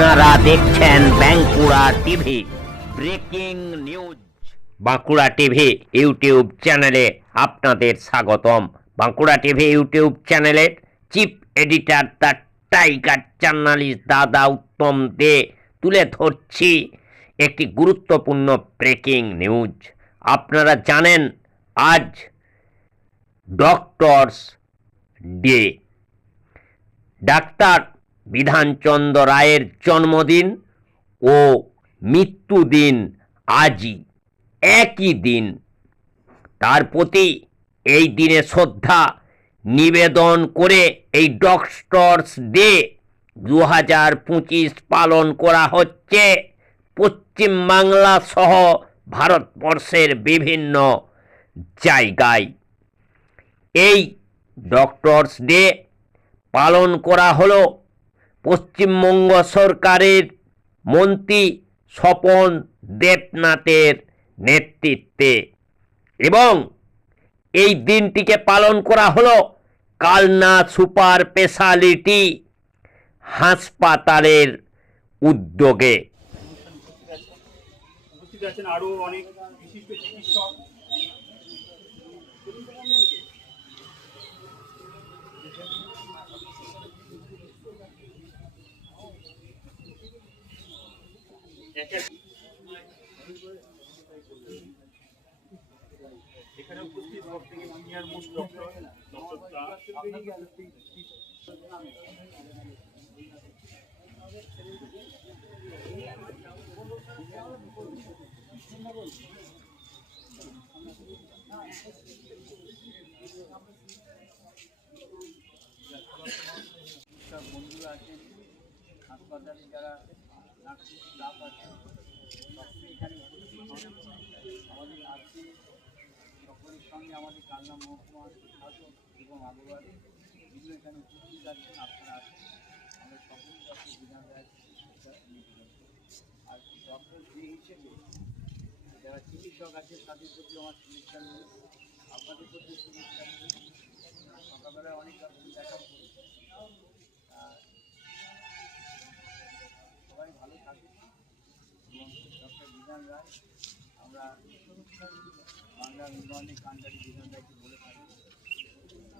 আপনারা দেখছেন Bankura TV, breaking news. Bankura TV YouTube চ্যানেলে আপনাদের স্বাগতম। বাঁকুড়া টিভি ইউটিউব চ্যানেলের chief editor the tiger journalist দাদা উত্তম দে তুলে ধরছি একটি গুরুত্বপূর্ণ ব্রেকিং নিউজ। আপনারা জানেন, আজ ডক্টরস ডে। ডাক্তার বিধানচন্দ্র রায়ের জন্মদিন ও মৃত্যুদিন আজই, একই দিন। তার প্রতি এই দিনে শ্রদ্ধা নিবেদন করে এই ডক্টরস ডে দু হাজার পঁচিশ পালন করা হচ্ছে পশ্চিমবাংলা সহ ভারতবর্ষের বিভিন্ন জায়গায়। এই ডক্টরস ডে পালন করা হলো পশ্চিমবঙ্গ সরকারের মন্ত্রী স্বপন দেবনাথের নেতৃত্বে। এবং এই দিনটিকে পালন করা হলো কালনা সুপার স্পেশালিটি হাসপাতালের উদ্যোগে। উপস্থিত আছেন আরও অনেক বিশিষ্ট চিকিৎসক। এখানে উপস্থিত সব থেকে সিনিয়র মোস্ট ডক্টর বন্ধুরা আছেন হাসপাতালে যারা আমাদের আজকে সকলের সঙ্গে আমাদের কালনা মহকুমার এবং আগরওয়ালি যিনি এখানে উপস্থিত আছেন আপনারা আছেন আমরা সকলেই ডক্টর বিধান চিকিৎসা আর ডক্টর যে হিসেবে যারা চিকিৎসক আছে তাদের প্রতি আমার শুভেচ্ছা নেই আপনাদের প্রতি শুভেচ্ছা সকালবেলায় অনেক দেখা বিধান রায় আমরা বাংলার উন্নয়নে কান্ডারি বিধান রায়কে বলে থাকি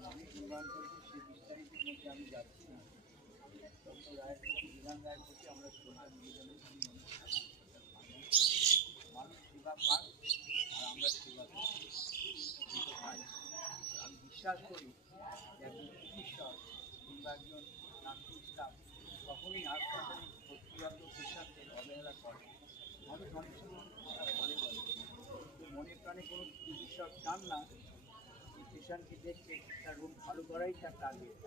অনেক উন্নয়ন করেছে সেই বিস্তারিতের মধ্যে আমি যাচ্ছি না ডক্টর রায়ের প্রতি বিধান রায়ের প্রতি আমরা শ্রদ্ধা নিবেদন মনে। মানুষ সেবা পাক, আর আমরা সেবা। আমি বিশ্বাস করি একজন চিকিৎসক কিংবা একজন স্টাফ কখনই হাসপাতালে অবহেলা করে মানুষ কিন্তু মনে প্রাণে কোনো চিকিৎসক চান না পেশেন্টকে দেখতে তার রোগ ভালো করাই তার টার্গেট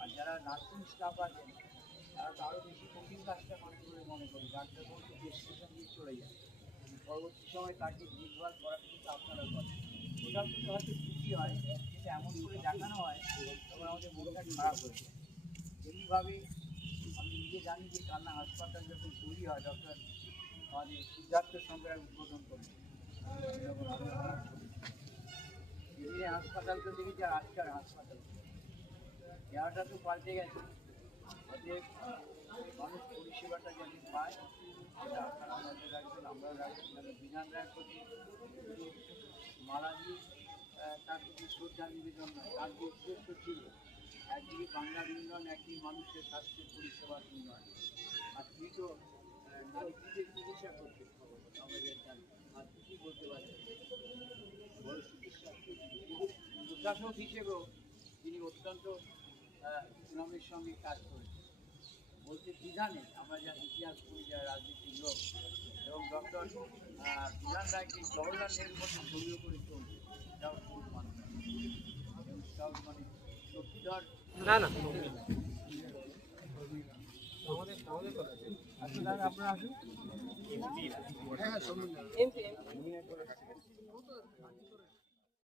আর যারা নার্সিং স্টাফ আছেন তারা আরও বেশি কঠিন কাজটা করে বলে মনে করি ডাক্তার বলতে প্রেসক্রিপশন দিয়ে চলে যায় পরবর্তী সময় তাকে দেখভাল করাটা কিন্তু আপনারা করেন ওটা কিন্তু হয়তো খুশি হয় কিন্তু এমন করে দেখানো হয় তখন আমাদের মনটা খারাপ হয়ে যায় এমনিভাবে আমি নিজে জানি যে কান্না হাসপাতাল যখন তৈরি হয় ডক্টর সিদ্ধার্থ উদ্বোধন করি যখন আমি আমার ছবি। সেদিনে হাসপাতালকে দেখেছি আর আজকাল হাসপাতাল। চেহারাটা তো পাল্টে গেছে। অতএব মানুষ পরিষেবাটা যদি পায়, সেটা আপনারা নজর রাখবেন, আমরাও রাখবেন প্রতি শ্রদ্ধা নিবেদন নয় তার যে উদ্দেশ্য ছিল, একদিকে বাংলার উন্নয়ন, একদিকে মানুষের স্বাস্থ্য পরিষেবার উন্নয়ন। আর তো নারীদের চিকিৎসা বলতে পারছেন প্রশাসক হিসেবেও তিনি অত্যন্ত সুনামের সঙ্গে কাজ করেছেন। বলতে বিধানে আমরা যা ইতিহাস পড়ি যারা রাজনীতির লোক এবং ডক্টর বিধান রায়কে জওয়াহরলাল নেহরুর মতো ধৈর্য করে চলছে এটাও খুব মানে সত্যিকার না না। আসুন। আর আপনারা আসুন